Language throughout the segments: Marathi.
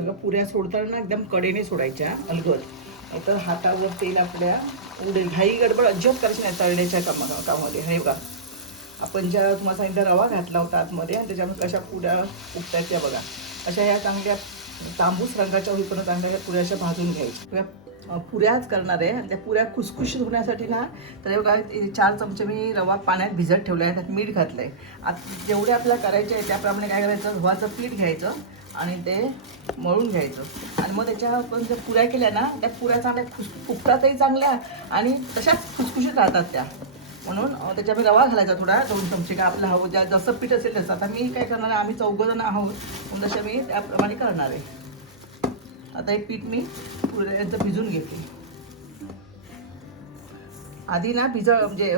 बघा पुऱ्या सोडताना एकदम कडेने सोडायच्या अलगद. नाहीतर हातावर तेल आपल्या उडेल. घाई गडबड अजिबात करायची नाही तळण्याच्या कामा कामामध्ये. हे बघा. आपण ज्या तुम्हाला सांगितलं रवा घातला होता आतमध्ये आणि त्याच्यामध्ये कशा पुऱ्या उठतात त्या बघा. अशा ह्या चांगल्या तांबूस रंगाच्या होईपर्यंत चांगल्या पुऱ्या अशा भाजून घ्यायच्या. किंवा पुऱ्याच करणार आहे आणि त्या पुऱ्या खुसखुशीत होण्यासाठी ना तर बघा चार चमचे मी रवा पाण्यात भिजत ठेवला आहे त्यात मीठ घातलं आहे आता जेवढे आपल्याला करायचे आहे त्याप्रमाणे काय करायचं? गव्हाचं पीठ घ्यायचं. आणि ते मळून घ्यायचं. आणि मग त्याच्या आपण ज्या पुऱ्या केल्या ना त्या पुऱ्या चांगल्या खुस फुकतातही चांगल्या आणि तशाच खुसखुशीत राहतात त्या. म्हणून त्याच्यामध्ये रवा घालायचा थोडा दोन चमचे का आपलं हवं ज्या जसं पीठ असेल तसं. आता मी काय करणार आहे आम्ही चौघजण आहोत म्हणून तशा मी त्याप्रमाणे करणार आहे. आता हे पीठ मी पुऱ्यांचं भिजून घेते. आधी ना भिजळ म्हणजे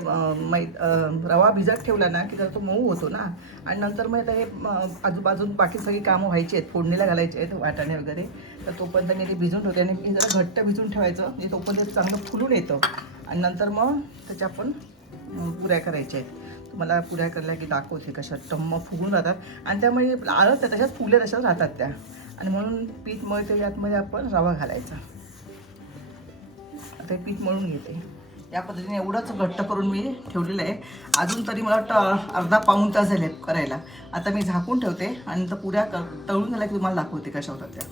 मै रवा भिजत ठेवला ना की तर तो मऊ होतो ना. आणि नंतर मग आता हे आजूबाजून बाकी सगळी कामं व्हायची आहेत फोडणीला घालायची आहेत वाटाणे वगैरे. तर तोपर्यंत मी ते भिजून ठेवते आणि मी जरा घट्ट भिजून ठेवायचं म्हणजे तोपर्यंत ते चांगलं फुलून येतं. आणि नंतर मग त्याच्या आपण पुऱ्या करायच्या आहेत. मला पुऱ्या करल्या की दाखवते कशा टम्म फुगून राहतात आणि त्यामुळे आळत त्या तशाच फुगल्या तशाच राहतात त्या. आणि म्हणून पीठ मळते त्यातमध्ये आपण रवा घालायचा. आता पीठ मळून घेते. या पद्धतीने एवढंच घट्ट करून मी ठेवलेलं आहे. अजून तरी मला वाटतं अर्धा पाऊण तास झाले करायला. आता मी झाकून ठेवते आणि तर पुऱ्या क तळून झाल्या की तुम्हाला दाखवते कशा होतात त्या.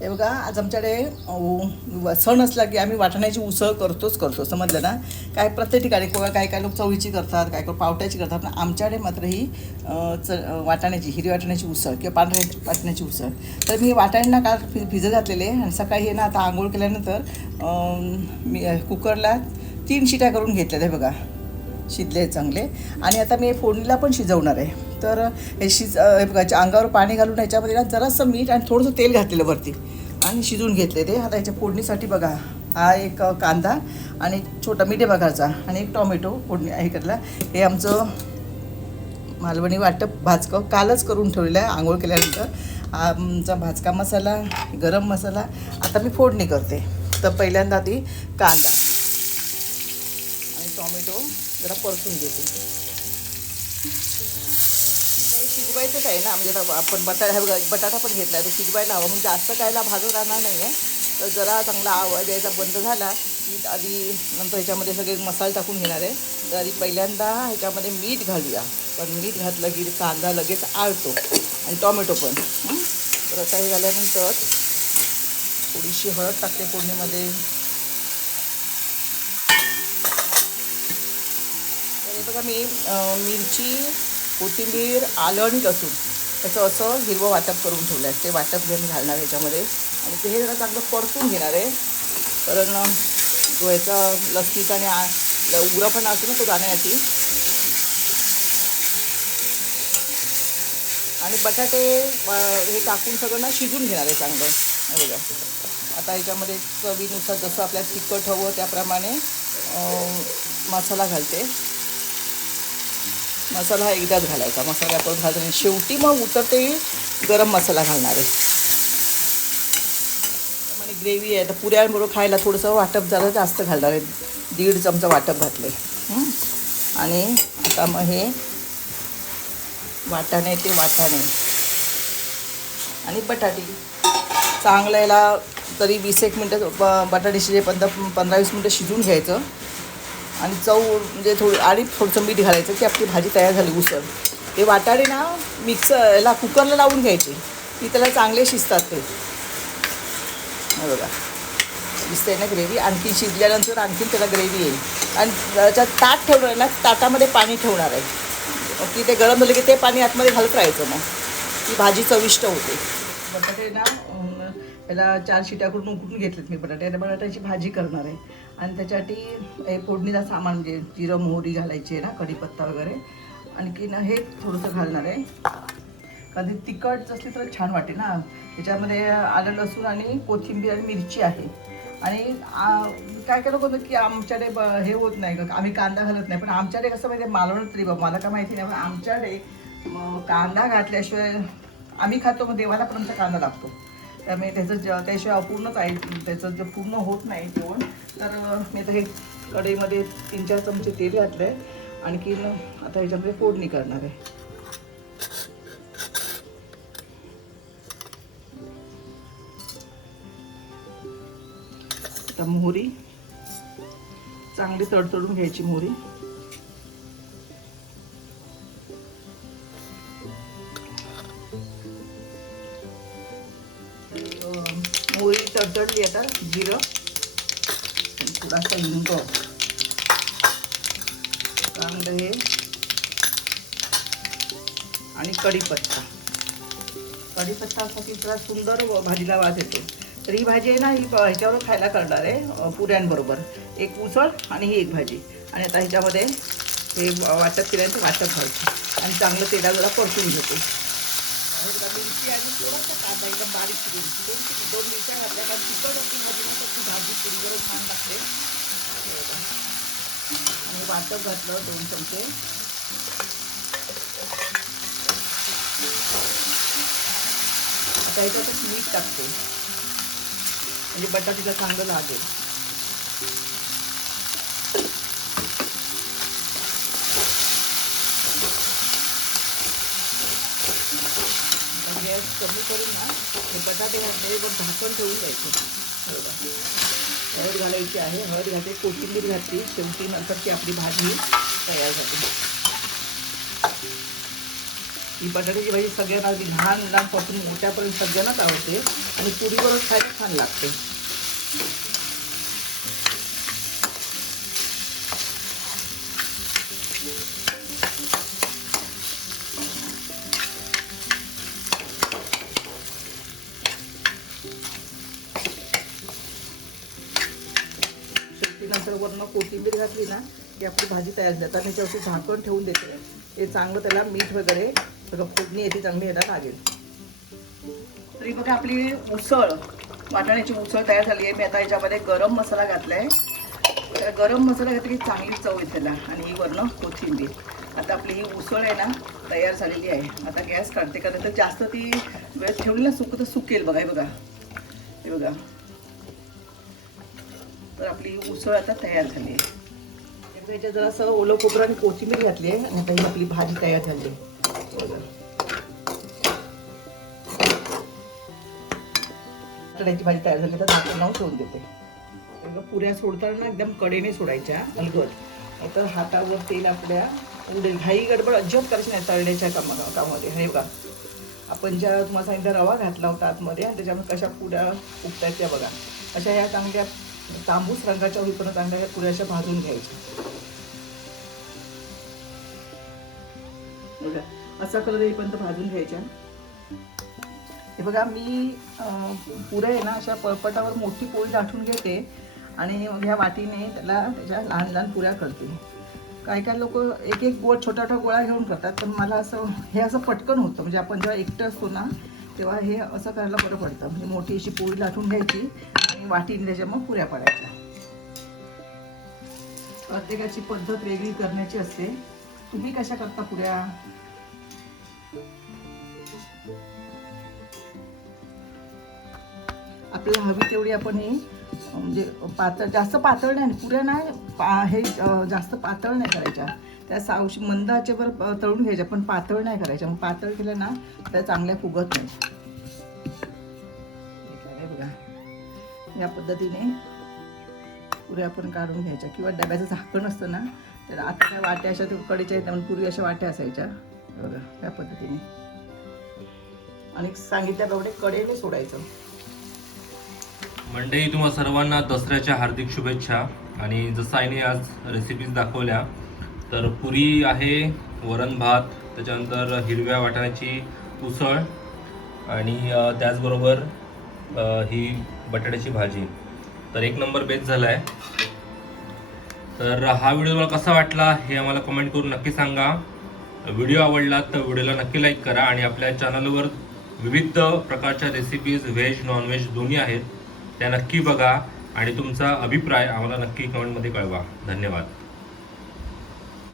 हे बघा आज आमच्याकडे सण असला की आम्ही वाटाण्याची उसळ करतोच करतो समजलं ना? काय प्रत्येक ठिकाणी किंवा काही काही लोक चवळीची करतात काय काय पावट्याची करतात पण आमच्याकडे मात्र ही च वाटाण्याची हिरवी वाटाण्याची उसळ किंवा पांढऱ्या वाटण्याची उसळ. तर मी वाटाण्यांना काल फि भिजत घातलेले आणि सकाळी हे ना आता आंघोळ केल्यानंतर मी कुकरला तीन शिट्या करून घेतल्या हे बघा. शिजले चांगले. आणि आता मी फोडणीला पण शिजवणार आहे. तर हे शिज हे बघा अंगावर पाणी घालून याच्यामध्ये ना जरासं मीठ आणि थोडंसं तेल घातलेलं वरती. आणि शिजवून घेतले ते. आता याच्या फोडणीसाठी बघा हा एक कांदा आणि छोटा मिठे बघायचा. आणि एक टॉमॅटो फोडणी हे करला हे आमचं मालवणी वाटप भाजकं कालच करून ठेवलेलं आहे आंघोळ केल्यानंतर. आमचा भाजका मसाला गरम मसाला. आता मी फोडणी करते. तर पहिल्यांदा ती कांदा. टोमॅटो जरा परतून घेते. काही शिजवायचंच आहे ना म्हणजे आता आपण बटाटा बघा बटाटा पण घेतला आहे तो शिजवायला हवा म्हणजे जास्त कायला भाजून राहणार नाही आहे तर जरा चांगला आवाज यायचा बंद झाला की आधी नंतर ह्याच्यामध्ये सगळे मसाले टाकून घेणार आहे. तर आधी पहिल्यांदा ह्याच्यामध्ये मीठ घालूया. पण मीठ घातलं की कांदा लगेच आळतो. आणि टॉमॅटो पण. तर आता हे झाल्यानंतर थोडीशी हळद टाकते फोडणीमध्ये. हे बघा मी मिरची कोथिंबीर आलं आणि लसूण. त्याचं असं हिरवं वाटप करून ठेवलं आहे. ते वाटप घेऊन घालणार आहे याच्यामध्ये. आणि ते हे जरा चांगलं परतून घेणार आहे. कारण जो ह्याचा लसणीचा आणि ल- उग्र पण असतो ना तो जाण्यासाठी आणि बटाटे हे टाकून सगळं ना शिजून घेणार आहे चांगलं. बघा. आता याच्यामध्ये चवीनुसार जसं आपल्याला तिखट हवं त्याप्रमाणे मसाला घालते. मसाला हा एकदाच घालायचा. मसाला परत घालतो आणि शेवटी मग उतरते गरम मसाला घालणार आहे. त्याप्रमाणे ग्रेव्ही आहे. तर पुऱ्यांबरोबर खायला थोडंसं वाटप जरा जास्त घालणार आहे. दीड चमचा वाटप घातले आणि आता मग हे वाटाणे ते वाटाणे. आणि बटाटे. चांगल्याला तरी वीस एक मिनटं ब- बटाटे शिजे पंधरा पंधरा वीस मिनटं शिजून घ्यायचं. आणि चव म्हणजे थोडी आणि थोडंसं मीठ घालायचं की आपली भाजी तयार झाली उसळ. ते वाटाणे ना मिक्सर याला कुकरला लावून घ्यायचे. की त्याला चांगले शिजतात ते. बघा. दिसतंय ना ग्रेव्ही आणखी शिजल्यानंतर आणखीन त्याला ग्रेव्ही येईल. आणि त्याच्यात ताट ठेवणार आहे ना ताटामध्ये पाणी ठेवणार आहे. की ते गरम झालं की ते पाणी आतमध्ये घालत राहायचं मग. ती भाजी चविष्ट होते. बटाटे ना त्याला चार शिट्या करून उकडून घेतलेत मी बटाटे. आणि बटाट्याची भाजी करणार आहे. आणि त्याच्यासाठी हे फोडणीचा सामान म्हणजे जिरं मोहरी घालायची आहे ना कढीपत्ता वगैरे. आणखी ना हे थोडंसं घालणार आहे. कारण ती तिखट असली तर छान वाटेल ना. त्याच्यामध्ये आलं लसूण आणि कोथिंबीर आणि मिरची आहे. आणि काय काय होतं की आमच्याकडे ब- हे होत नाही का? आम्ही कांदा घालत नाही. पण आमच्याकडे कसं माहिती मालवण तरी बाबा मला काय माहिती नाही. पण आमच्याकडे कांदा घातल्याशिवाय आम्ही खातो मग देवाला पर्यंत कांदा लागतो. त्यामुळे त्याचं ज त्याशिवाय अपूर्णच आहे. त्याचं जे पूर्ण होत नाही जेवण. तर मी आता हे कढईमध्ये तीन चार चमचे तेल घातलं आहे आणखीन आता ह्याच्यामध्ये फोडणी करणार आहे. आता मोहरी. चांगली तडतडून घ्यायची मोहरी. मोहरी आता जिरं। थोडासा हिंग चांगलं हे। आणि कढीपत्ता कढीपत्ता असा की थोडा सुंदर व- भाजीला वास येतो. तर ही भाजी आहे ना ही ह्याच्यावर खायला करणार आहे पुऱ्यांबरोबर. एक उसळ आणि ही एक भाजी. आणि आता ह्याच्यामध्ये हे वाटत वाटप केल्यानंतर वाटप घालतो. आणि चांगलं तेला परतून घेतो. आणि मिरची आणि थोडासा कांदा एकदम बारीक चिरून दोन दोन मिरच्या घातल्या कारण तिखट असते भाजी ना ती भाजी पुरीवर छान लागते. आणि वाटप घातलं दोन चमचे. आता याच्यातच मीठ टाकते. म्हणजे बटाटीला चांगलं लागेल आता गॅस कमी करून ना हे बटाटे घातले पण झाकण ठेवून द्यायचे. हळद घालायची आहे. हळद घालते कोथिंबीर घातली शेवटी नंतरची आपली भाजी तयार झाली. ही बटाट्याची भाजी सगळ्यांना अगदी लहान मुलांपासून मोठ्यापर्यंत सगळ्यांनाच आवडते आणि पुरीवरच खायला छान लागते शेवटी मग कोथिंबीर घातली ना की आपली भाजी तयार झाली. आता त्याच्यावरती झाकण ठेवून देते. ते चांगलं त्याला मीठ वगैरे सगळं फोडणी येते चांगली येतात लागेल. तरी बघा आपली उसळ वाटाण्याची उसळ तयार झाली आहे. मी आता याच्यामध्ये गरम मसाला घातला आहे गरम मसाला घातला की चांगली चव येते त्याला. आणि ही वरनं कोथिंबीर. आता आपली ही उसळ आहे ना तयार झालेली आहे. आता गॅस काढते. कारण तर जास्त ती वेळ ठेवली ना सुक तर सुकेल बघा. हे बघा. हे बघा. तर आपली उसळ आता तयार झाली आहे. एकदा जरासं ओलं खोबरं आणि कोथिंबीर घातली आहे आणि आता ही आपली भाजी तयार झाली आहे. बघा. भाजी तयार झाली तर झाकण लावून सोडून देते. पुऱ्या सोडताना एकदम कडेने सोडायच्या अलगद तर हातावर तेल आपल्या उडेल. घाई गडबड अजिबात करायची नाही तळण्याच्या कामा कामामध्ये. हे बघा. आपण ज्या तुम्हाला सांगितलं रवा घातला होता आतमध्ये आणि त्याच्यामध्ये कशा पुऱ्या उगतायत त्या बघा. अशा ह्या चांगल्या तांबूस रंगाच्या होईपर्यंत चांगल्या ह्या भाजून घ्यायच्या. असा कलर येईपर्यंत भाजून घ्यायच्या. हे बघा मी पुऱ्या आहे ना अशा पळपटावर मोठी पोळी गाठून घेते आणि मग ह्या वाटीने त्याला त्याच्या लहान लहान पुऱ्या करते. काही काही लोक एक एक गोळ छोटा छोटा गोळा घेऊन करतात पण मला असं हे असं पटकन होतं. म्हणजे आपण जेव्हा एकटं असतो ना तेव्हा हे असं करायला बरं पडतं. म्हणजे मोठी अशी पोळी लाटून घ्यायची आणि वाटीने त्याच्यामुळे मग पुऱ्या पाडायच्या. प्रत्येकाची पद्धत वेगळी करण्याची असते. तुम्ही कशा करता पुऱ्या? आपल्याला हवी तेवढी आपण ही म्हणजे पातळ जास्त पातळ नाही पुऱ्या नाही पा हे जास्त पातळ नाही करायच्या. त्या सावशी मंद आचेवर तळून घ्यायच्या पण पातळ नाही करायच्या. मग पातळ केल्या ना त्या चांगल्या फुगत नाही. ह्या पद्धतीने पुऱ्या आपण काढून घ्यायच्या. किंवा डब्याचं झाकण असतं ना तर आता काय वाट्या अशा कडीच्या आहेत त्यामुळे पूर्वी अशा वाट्या असायच्या. बघा त्या पद्धतीने. आणि सांगितल्याप्रमाणे कडेने सोडायचं. मंडळी तुम्हा सर्वांना दसऱ्याच्या हार्दिक शुभेच्छा. आणि जसं आईने आज रेसिपीज दाखवल्या तर पुरी आहे वरण भात त्याच्यानंतर हिरव्या वाटाण्याची उसळ आणि त्याचबरोबर ही बटाट्याची भाजी. तर एक नंबर बेस्ट झाला आहे तर हा व्हिडिओ तुम्हाला कसा वाटला हे आम्हाला कमेंट करून नक्की सांगा. व्हिडिओ आवडला तर व्हिडिओला नक्की लाईक करा आणि आपल्या चॅनलवर विविध प्रकारच्या रेसिपीज व्हेज नॉनव्हेज दोन्ही आहेत. त्या नक्की बघा आणि तुमचा अभिप्राय आम्हाला नक्की कमेंटमध्ये कळवा. धन्यवाद.